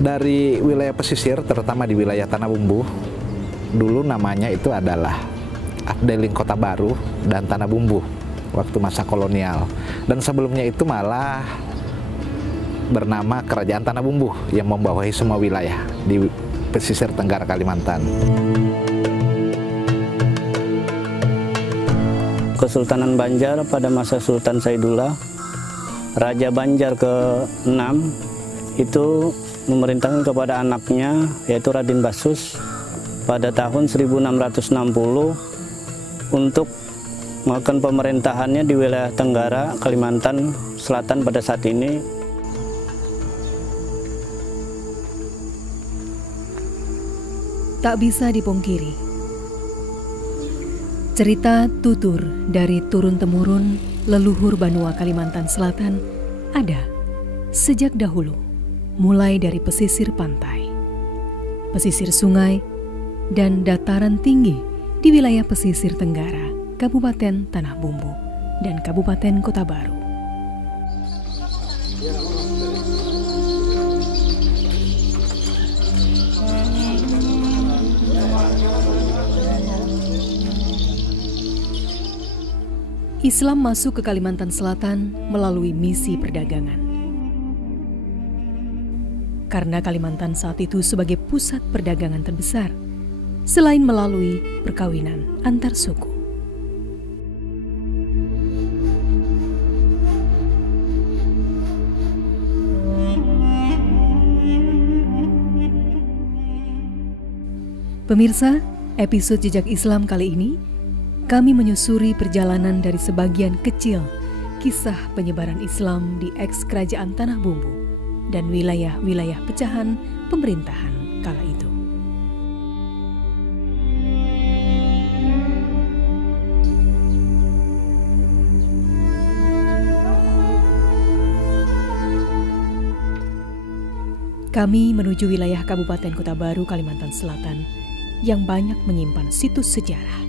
Dari wilayah pesisir, terutama di wilayah Tanah Bumbu, dulu namanya itu adalah Afdeling Kota Baru dan Tanah Bumbu waktu masa kolonial. Dan sebelumnya itu malah bernama Kerajaan Tanah Bumbu yang membawahi semua wilayah di pesisir Tenggara Kalimantan. Kesultanan Banjar pada masa Sultan Saidullah, Raja Banjar ke-6 itu memerintahkan kepada anaknya yaitu Raden Basus pada tahun 1660 untuk melakukan pemerintahannya di wilayah Tenggara Kalimantan Selatan pada saat ini. Tak bisa dipungkiri, cerita tutur dari turun-temurun leluhur Banua Kalimantan Selatan ada sejak dahulu, mulai dari pesisir pantai, pesisir sungai, dan dataran tinggi di wilayah pesisir Tenggara, Kabupaten Tanah Bumbu, dan Kabupaten Kota Baru. Islam masuk ke Kalimantan Selatan melalui misi perdagangan. Karena Kalimantan saat itu sebagai pusat perdagangan terbesar, selain melalui perkawinan antar suku. Pemirsa, episode Jejak Islam kali ini kami menyusuri perjalanan dari sebagian kecil kisah penyebaran Islam di eks-Kerajaan Tanah Bumbu dan wilayah-wilayah pecahan pemerintahan kala itu. Kami menuju wilayah Kabupaten Kota Baru, Kalimantan Selatan yang banyak menyimpan situs sejarah.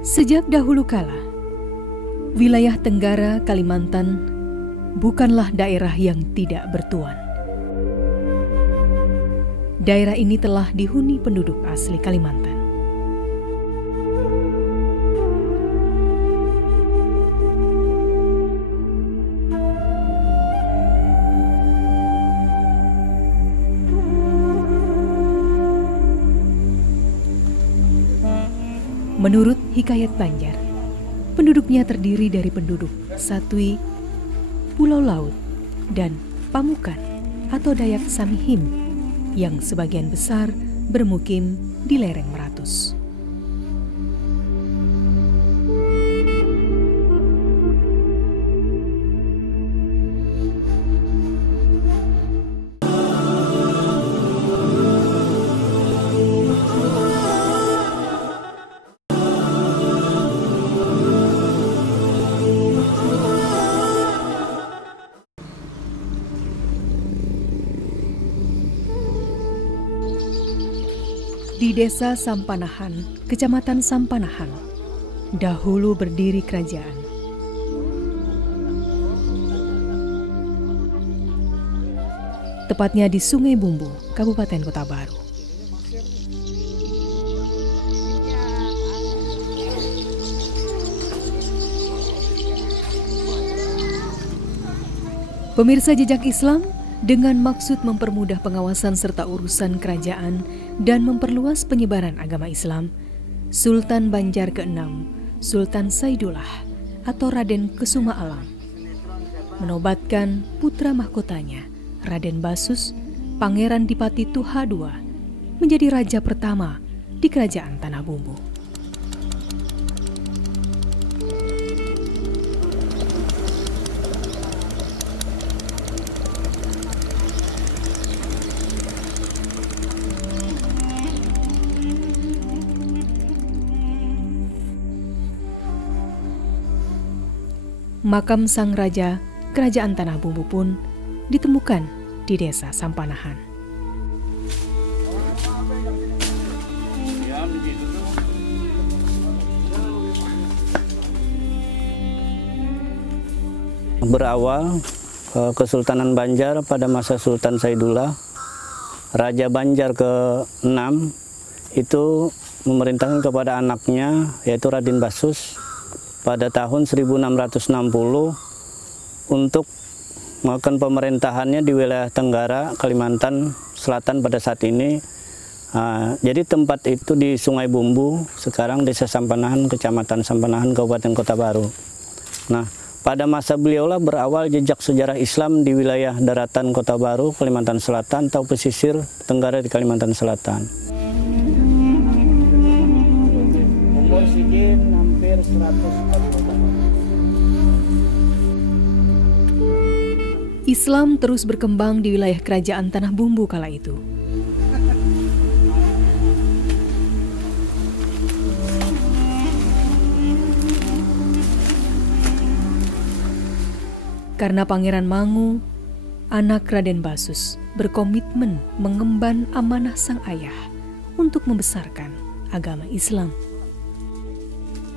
Sejak dahulu kala, wilayah Tenggara Kalimantan bukanlah daerah yang tidak bertuan. Daerah ini telah dihuni penduduk asli Kalimantan. Menurut Hikayat Banjar, penduduknya terdiri dari penduduk Satui, Pulau Laut, dan Pamukan atau Dayak Samihim yang sebagian besar bermukim di lereng Meratus. Di Desa Sampanahan, Kecamatan Sampanahan, dahulu berdiri kerajaan. Tepatnya di Sungai Bumbu, Kabupaten Kota Baru. Pemirsa Jejak Islam, dengan maksud mempermudah pengawasan serta urusan kerajaan dan memperluas penyebaran agama Islam, Sultan Banjar ke-6, Sultan Saidullah atau Raden Kesuma Alam, menobatkan putra mahkotanya, Raden Basus, Pangeran Dipati Tuha II, menjadi raja pertama di Kerajaan Tanah Bumbu. Makam sang raja Kerajaan Tanah Bumbu pun ditemukan di Desa Sampanahan. Berawal Kesultanan Banjar pada masa Sultan Saidullah, Raja Banjar ke-6 itu memerintahkan kepada anaknya yaitu Raden Basus pada tahun 1660 untuk melakukan pemerintahannya di wilayah Tenggara, Kalimantan Selatan pada saat ini. Jadi tempat itu di Sungai Bumbu, sekarang Desa Sampanahan, Kecamatan Sampanahan, Kabupaten Kota Baru. Nah, pada masa beliaulah berawal jejak sejarah Islam di wilayah daratan Kota Baru, Kalimantan Selatan atau pesisir Tenggara di Kalimantan Selatan. Umur Sidin hampir 140 tahun. Islam terus berkembang di wilayah kerajaan Tanah Bumbu kala itu. Karena Pangeran Mangu, anak Raden Basus, berkomitmen mengemban amanah sang ayah untuk membesarkan agama Islam.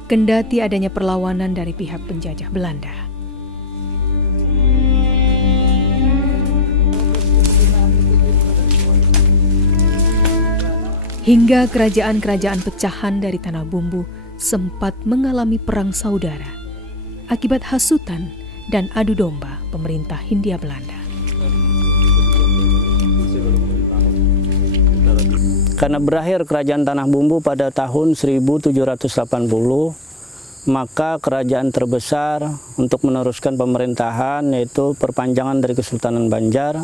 Kendati adanya perlawanan dari pihak penjajah Belanda. Hingga kerajaan-kerajaan pecahan dari Tanah Bumbu sempat mengalami perang saudara akibat hasutan dan adu domba pemerintah Hindia Belanda. Karena berakhir kerajaan Tanah Bumbu pada tahun 1780, maka kerajaan terbesar untuk meneruskan pemerintahan yaitu perpanjangan dari Kesultanan Banjar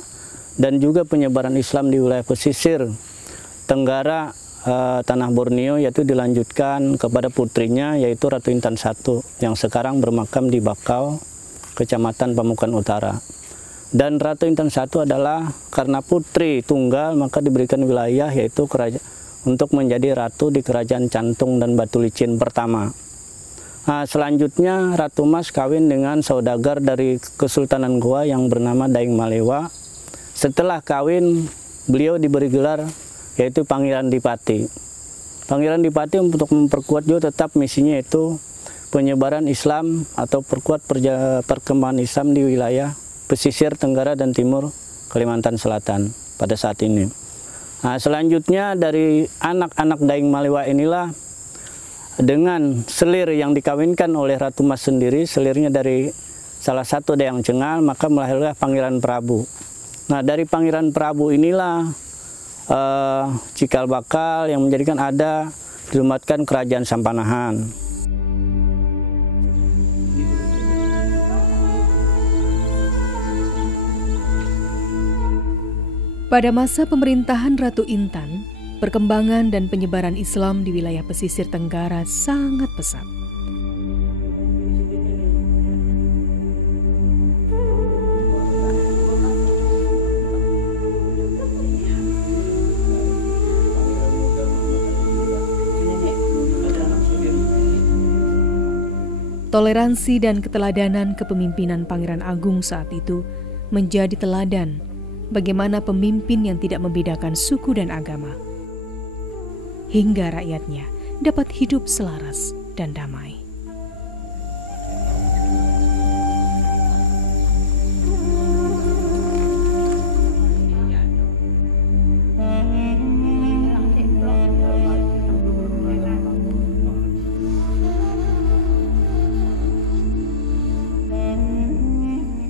dan juga penyebaran Islam di wilayah pesisir Tenggara Tanah Borneo yaitu dilanjutkan kepada putrinya yaitu Ratu Intan I yang sekarang bermakam di Bakau, Kecamatan Pamukan Utara. Dan Ratu Intan I adalah karena putri tunggal maka diberikan wilayah yaitu untuk menjadi ratu di Kerajaan Cantung dan Batu Licin pertama. Nah, selanjutnya Ratu Mas kawin dengan saudagar dari Kesultanan Goa yang bernama Daeng Malewa. Setelah kawin beliau diberi gelar yaitu Pangeran Dipati. Pangeran Dipati untuk memperkuat juga tetap misinya itu penyebaran Islam atau perkuat perkembangan Islam di wilayah pesisir Tenggara dan Timur Kalimantan Selatan pada saat ini. Nah, selanjutnya dari anak-anak Daeng Malewa inilah dengan selir yang dikawinkan oleh Ratu Mas sendiri, selirnya dari salah satu Dayang Cengal, maka melahirkan Pangeran Prabu. Nah, dari Pangeran Prabu inilah cikal bakal yang menjadikan ada dilumatkan Kerajaan Sampanahan. Pada masa pemerintahan Ratu Intan, perkembangan dan penyebaran Islam di wilayah pesisir Tenggara sangat pesat. Toleransi dan keteladanan kepemimpinan Pangeran Agung saat itu menjadi teladan bagaimana pemimpin yang tidak membedakan suku dan agama, hingga rakyatnya dapat hidup selaras dan damai.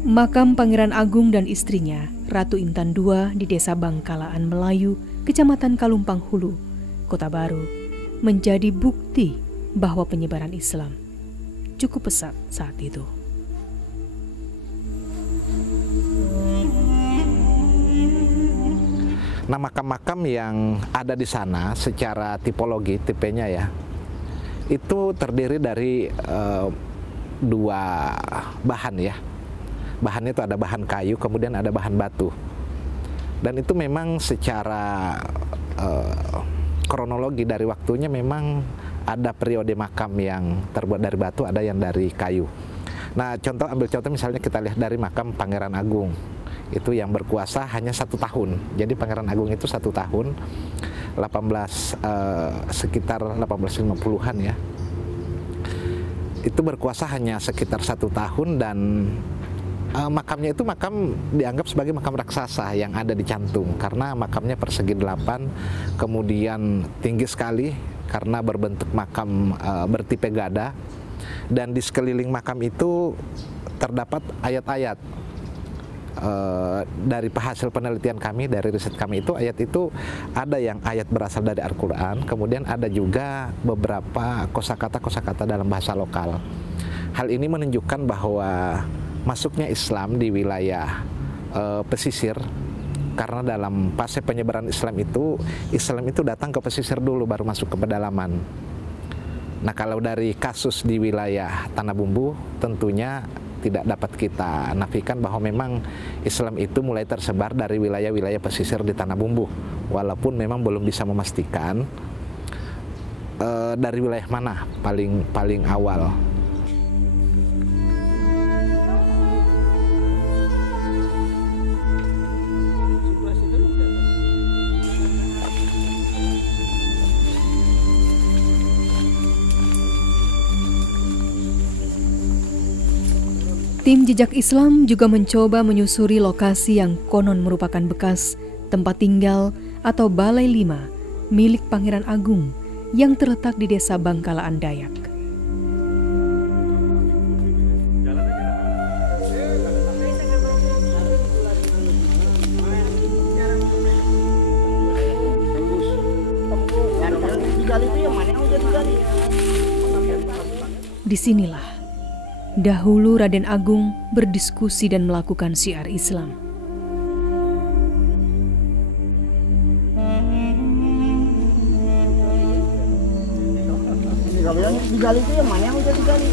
Makam Pangeran Agung dan istrinya, Ratu Intan II di Desa Bangkalaan Melayu, Kecamatan Kalumpang Hulu, Kota Baru, menjadi bukti bahwa penyebaran Islam cukup pesat saat itu. Nah, makam-makam yang ada di sana secara tipologi, tipenya ya, itu terdiri dari dua bahan ya. Bahannya itu ada bahan kayu, kemudian ada bahan batu. Dan itu memang secara kronologi dari waktunya memang ada periode makam yang terbuat dari batu, ada yang dari kayu. Nah, ambil contoh misalnya kita lihat dari makam Pangeran Agung. itu yang berkuasa hanya 1 tahun. Jadi Pangeran Agung itu 1 tahun, sekitar 1850-an ya. Itu berkuasa hanya sekitar 1 tahun dan makamnya itu makam dianggap sebagai makam raksasa yang ada di Cantung karena makamnya persegi 8, kemudian tinggi sekali karena berbentuk makam bertipe gada, dan di sekeliling makam itu terdapat ayat-ayat. Dari hasil penelitian kami, dari riset kami itu, ayat itu ada yang ayat berasal dari Al-Quran, kemudian ada juga beberapa kosakata dalam bahasa lokal. Hal ini menunjukkan bahwa masuknya Islam di wilayah pesisir, karena dalam fase penyebaran Islam itu datang ke pesisir dulu baru masuk ke pedalaman. Nah, kalau dari kasus di wilayah Tanah Bumbu tentunya tidak dapat kita nafikan bahwa memang Islam itu mulai tersebar dari wilayah-wilayah pesisir di Tanah Bumbu, walaupun memang belum bisa memastikan dari wilayah mana paling awal. Tim Jejak Islam juga mencoba menyusuri lokasi yang konon merupakan bekas tempat tinggal atau Balai 5 milik Pangeran Agung yang terletak di Desa Bangkalaan Dayak. Disinilah dahulu Raden Agung berdiskusi dan melakukan syiar Islam. Digali itu yang mana yang udah digali?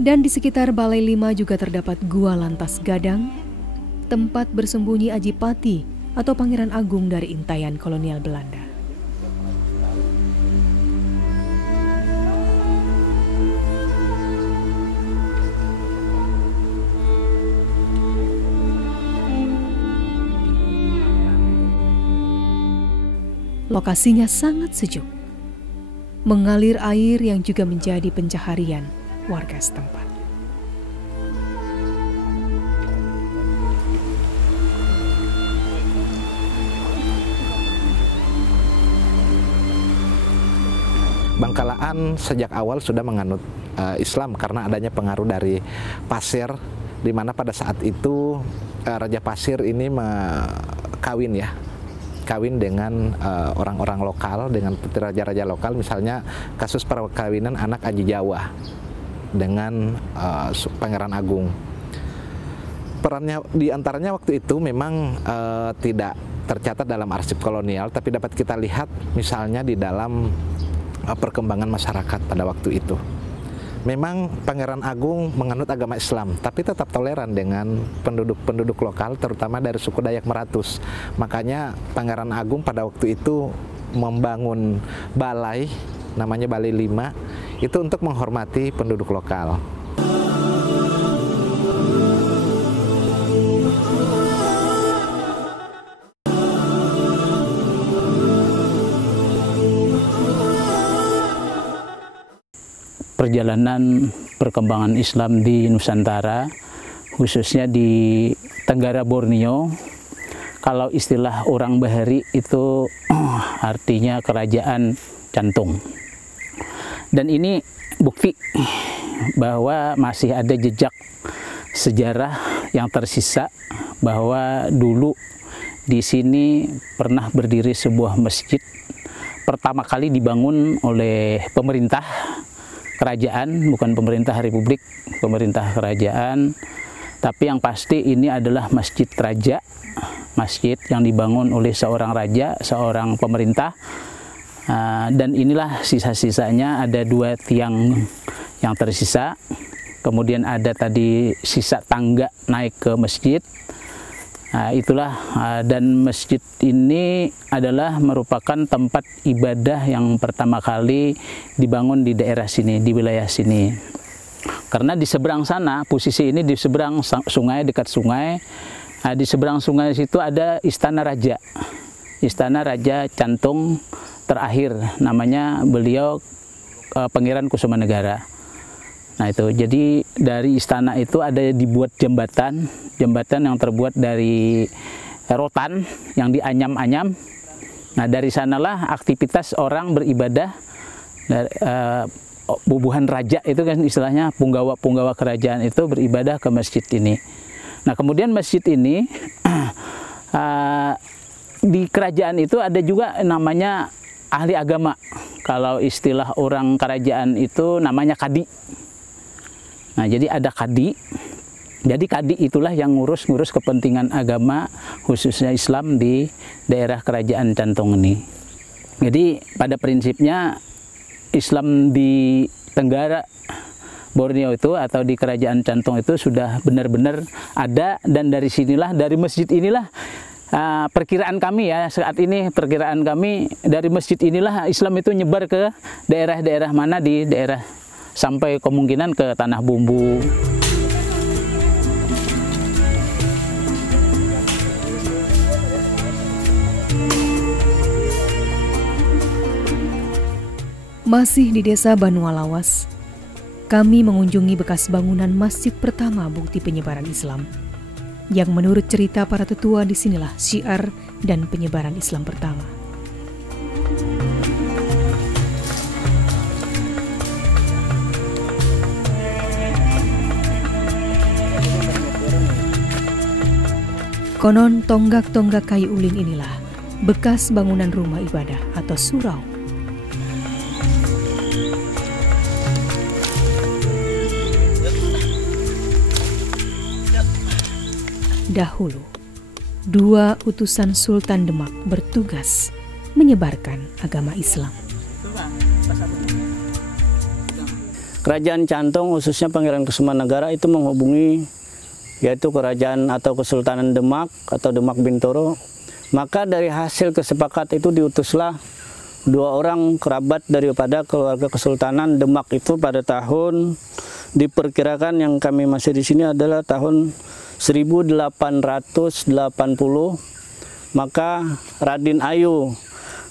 Dan di sekitar Balai 5 juga terdapat Gua Lantas Gadang, tempat bersembunyi Ajipati atau Pangeran Agung dari intayan kolonial Belanda. Lokasinya sangat sejuk, mengalir air yang juga menjadi pencaharian warga setempat. Bangkalaan sejak awal sudah menganut Islam karena adanya pengaruh dari pasir, di mana pada saat itu Raja Pasir ini kawin dengan orang-orang lokal, dengan raja-raja lokal, misalnya kasus perkawinan anak Aji Jawa dengan Pangeran Agung. Perannya diantaranya waktu itu memang tidak tercatat dalam arsip kolonial, tapi dapat kita lihat misalnya di dalam perkembangan masyarakat pada waktu itu. Memang Pangeran Agung menganut agama Islam, tapi tetap toleran dengan penduduk lokal, terutama dari suku Dayak Meratus. Makanya Pangeran Agung pada waktu itu membangun balai, namanya Balai 5, itu untuk menghormati penduduk lokal. Perjalanan perkembangan Islam di Nusantara, khususnya di Tenggara Borneo, kalau istilah orang Bahari itu artinya kerajaan Cantung. Dan ini bukti bahwa masih ada jejak sejarah yang tersisa bahwa dulu di sini pernah berdiri sebuah masjid, pertama kali dibangun oleh pemerintah kerajaan, bukan pemerintah republik, pemerintah kerajaan. Tapi yang pasti ini adalah masjid raja, masjid yang dibangun oleh seorang raja, seorang pemerintah. Dan inilah sisa-sisanya, ada 2 tiang yang tersisa. kemudian ada tadi sisa tangga naik ke masjid. Nah, itulah, dan masjid ini adalah merupakan tempat ibadah yang pertama kali dibangun di daerah sini, di wilayah sini. Karena di seberang sana, posisi ini di seberang sungai, dekat sungai, di seberang sungai situ ada istana raja. Istana Raja Cantung terakhir, namanya beliau Pangeran Kusumanegara. Nah itu, jadi dari istana itu ada dibuat jembatan yang terbuat dari rotan yang dianyam-anyam. Nah dari sanalah aktivitas orang beribadah, bubuhan raja itu kan istilahnya, punggawa kerajaan itu beribadah ke masjid ini. Nah kemudian masjid ini di kerajaan itu ada juga namanya ahli agama. Kalau istilah orang kerajaan itu namanya kadi. Nah, jadi ada kadi. Jadi kadi itulah yang ngurus kepentingan agama, khususnya Islam di daerah kerajaan Cantung ini. Jadi pada prinsipnya Islam di Tenggara Borneo itu atau di kerajaan Cantung itu sudah benar-benar ada, dan dari sinilah, dari masjid inilah perkiraan kami ya saat ini, perkiraan kami dari masjid inilah Islam itu nyebar ke daerah-daerah mana di daerah, sampai kemungkinan ke Tanah Bumbu. Masih di desa Banualawas, kami mengunjungi bekas bangunan masjid pertama bukti penyebaran Islam. Yang menurut cerita para tetua disinilah syiar dan penyebaran Islam pertama. Konon tonggak-tonggak kayu ulin inilah bekas bangunan rumah ibadah atau surau. Dahulu, 2 utusan Sultan Demak bertugas menyebarkan agama Islam. Kerajaan Cantung khususnya Pangeran Kusumanegara itu menghubungi yaitu kerajaan atau Kesultanan Demak atau Demak Bintoro. Maka dari hasil kesepakatan itu diutuslah 2 orang kerabat daripada keluarga Kesultanan Demak itu pada tahun, diperkirakan yang kami masih di sini adalah tahun 1880. Maka Raden Ayu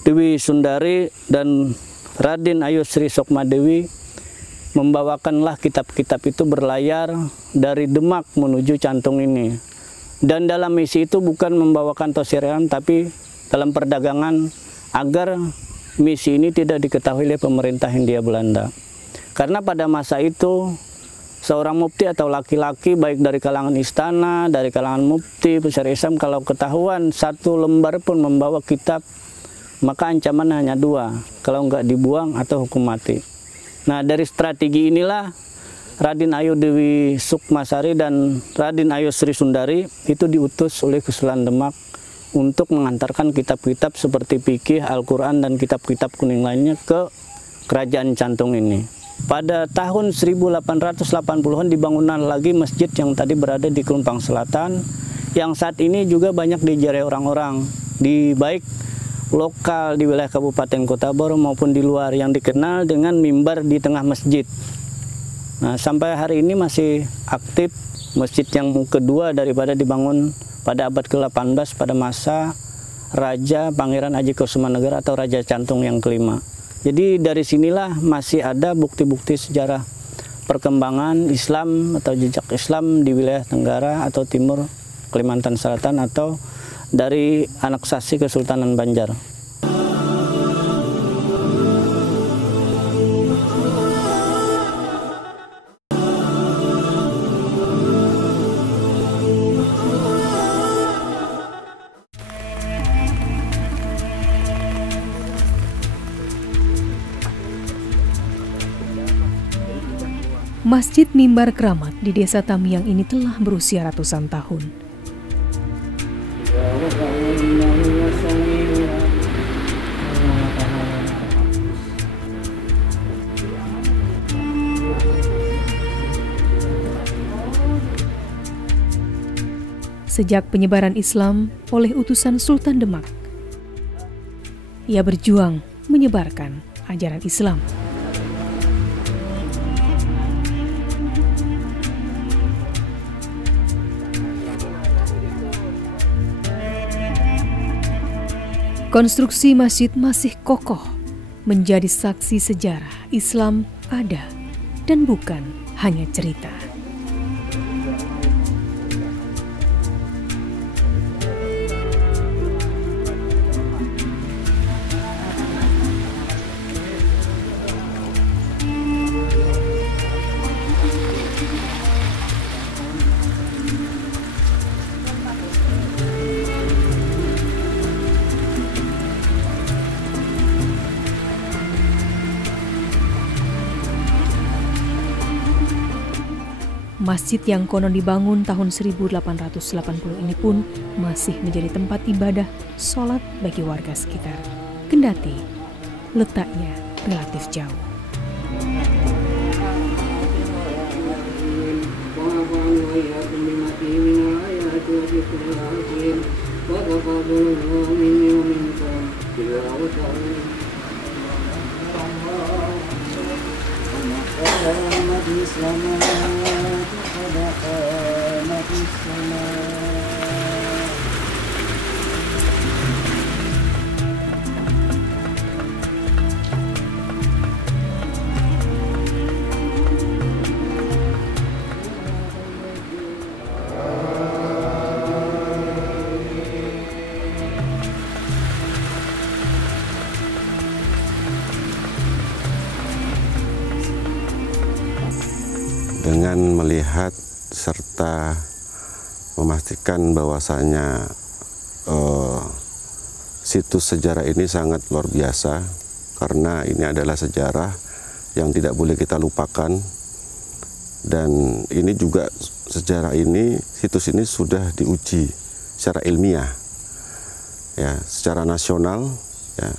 Dewi Sundari dan Raden Ayu Sri Sokmadewi membawakanlah kitab-kitab itu berlayar dari Demak menuju Cantung ini. Dan dalam misi itu bukan membawakan tosirian, tapi dalam perdagangan agar misi ini tidak diketahui oleh pemerintah Hindia Belanda. Karena pada masa itu seorang mufti atau laki-laki baik dari kalangan istana, dari kalangan mufti, besar Islam, kalau ketahuan 1 lembar pun membawa kitab, maka ancaman hanya 2, kalau nggak dibuang atau hukum mati. Nah dari strategi inilah Raden Ayu Dewi Sukmasari dan Raden Ayu Sri Sundari itu diutus oleh Kesultanan Demak untuk mengantarkan kitab-kitab seperti fikih, Al-Quran dan kitab-kitab kuning lainnya ke kerajaan Cantung ini. Pada tahun 1880-an dibangunan lagi masjid yang tadi berada di Klumpang Selatan, yang saat ini juga banyak dijarah orang-orang di baik lokal di wilayah Kabupaten Kota Baru maupun di luar, yang dikenal dengan mimbar di tengah masjid. Nah sampai hari ini masih aktif, masjid yang kedua daripada dibangun pada abad ke-18 pada masa Raja Pangeran Aji Kusumanegara atau Raja Cantung yang kelima. Jadi dari sinilah masih ada bukti-bukti sejarah perkembangan Islam atau jejak Islam di wilayah Tenggara atau Timur Kalimantan Selatan atau dari aneksasi Kesultanan Banjar. Masjid Mimbar Keramat di Desa Tamiang ini telah berusia ratusan tahun. sejak penyebaran Islam oleh utusan Sultan Demak. Ia berjuang menyebarkan ajaran Islam. Konstruksi masjid masih kokoh, menjadi saksi sejarah Islam ada dan bukan hanya cerita. Masjid yang konon dibangun tahun 1880 ini pun masih menjadi tempat ibadah sholat bagi warga sekitar, kendati letaknya relatif jauh. Dengan melihat serta memastikan bahwasanya situs sejarah ini sangat luar biasa, karena ini adalah sejarah yang tidak boleh kita lupakan. Dan ini juga sejarah ini, situs ini sudah diuji secara ilmiah, ya, secara nasional, ya,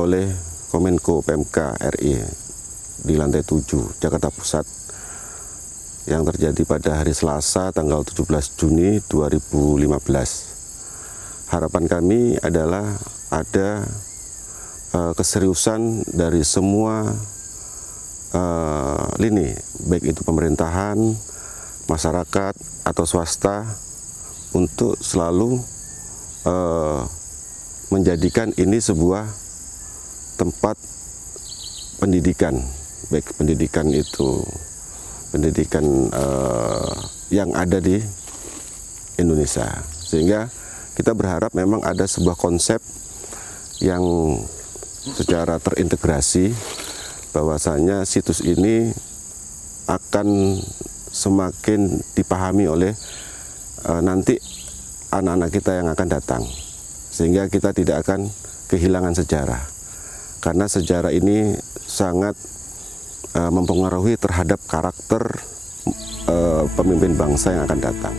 oleh Kominfo PMK RI di lantai 7 Jakarta Pusat, yang terjadi pada hari Selasa tanggal 17 Juni 2015. Harapan kami adalah ada keseriusan dari semua lini, baik itu pemerintahan, masyarakat, atau swasta, untuk selalu menjadikan ini sebuah tempat pendidikan, baik pendidikan itu yang ada di Indonesia. Sehingga kita berharap memang ada sebuah konsep yang secara terintegrasi, bahwasanya situs ini akan semakin dipahami oleh nanti anak-anak kita yang akan datang, sehingga kita tidak akan kehilangan sejarah, karena sejarah ini sangat mempengaruhi terhadap karakter pemimpin bangsa yang akan datang.